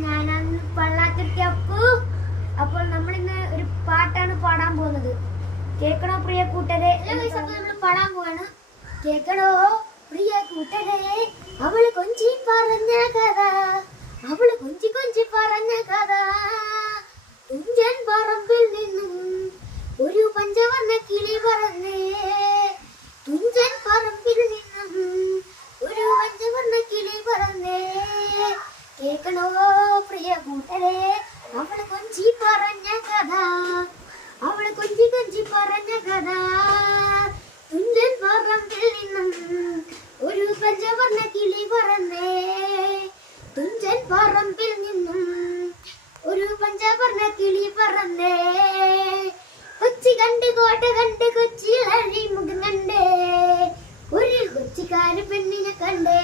ഞാനാണ് പള്ളാത്തുരുത്തി അപ്പു. അപ്പോൾ നമ്മളിന്ന് ഒരു പാട്ടാണ് പാടാൻ പോകുന്നത്. കേൾക്കണോ പ്രിയ കൂട്ടരെ? നമ്മൾ പാടാൻ പോവാണ്. കേൾക്കണോ പ്രിയ കൂട്ടരെ? അവള് കൊഞ്ചി പറഞ്ഞ കഥ, അവള് കൊഞ്ചി കൊഞ്ചി പറഞ്ഞ കഥ. തുഞ്ചൻ പറമ്പിൽ നിന്നും ഒരു പഞ്ചവർണ്ണ കിളി പറന്നേ, തുഞ്ചൻ പറമ്പിൽ നിന്നും ഒരു പഞ്ചവർണ്ണ കിളി പറന്നേ. കേൾക്കണോ പ്രിയ കൂട്ടരെ? അവള് കൊഞ്ചി പറഞ്ഞ കഥ, അവള് കൊഞ്ചി കൊഞ്ചി പറഞ്ഞ കഥ. തുഞ്ചൻ പറമ്പിൽ നിന്നും ഒരു പഞ്ചവർണ്ണ കിളി പറന്നേ, തുഞ്ചൻ പറമ്പിൽ നിന്നും ഒരു പഞ്ചവർണ്ണ കിളി പറന്നേ. കൊച്ചി കണ്ട് കോട്ട കണ്ട് കൊച്ചിയിൽ അഴിമുഖം കണ്ടേ, ഒരു കൊച്ചിക്കാര് പെണ്ണിനെ കണ്ടേ.